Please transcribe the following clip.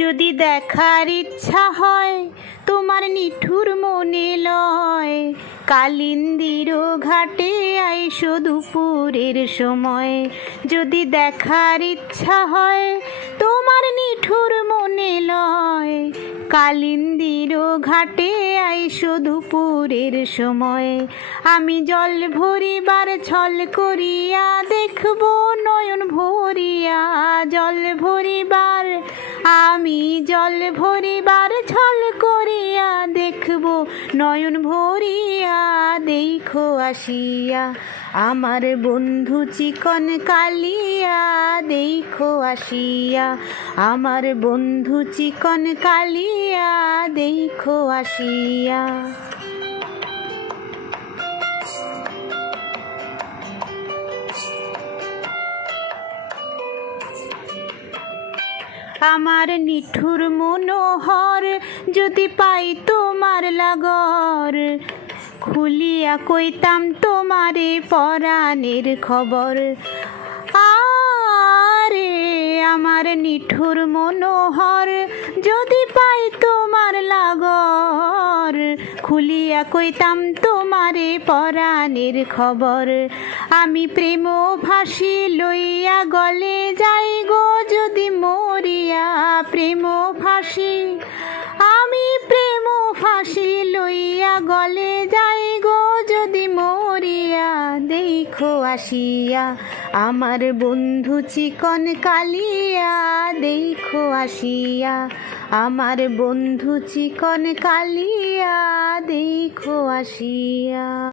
যদি দেখার ইচ্ছা হয় তোমার নিঠুর মনে লয়, কালিন্দির ঘাটে আইসো দুপুরের সময়। যদি দেখার ইচ্ছা হয় তোমার নিঠুর মনে লয়, কালিন্দির ঘাটে আইসো দুপুরের সময়। আমি জল ভরিবার ছল করিয়া দেখব নয়ন ভরিয়া, জল ভরিবার আমি জল ভরিবার ছল করিয়া দেখব নয়ন ভরিয়া। দেখো আসিয়া আমার বন্ধু চিকন কালিয়া, দেখো আসিয়া আমার বন্ধু চিকন কালিয়া, দেখো আসিয়া। আমার নিঠুর মনোহর যদি পাই তোমার লাগর, খুলিয়া কইতাম তোমারে পরাণের খবর। আরে আমার নিঠুর মনোহর যদি পাই তোমার লাগর, খুলিয়া কইতাম তোমারে পরাণের খবর। আমি প্রেম ভাসি লইয়া গলে যাই গো যদি মরিয়া, প্রেম ফাঁসি আমি প্রেম ফাঁসি লইয়া গলে যাই গো যদি মরিয়া। দেখো আসিয়া আমার বন্ধু চিকন কালিয়া, দেখো আসিয়া আমার বন্ধু চিকন কালিয়া, দেখো আসিয়া।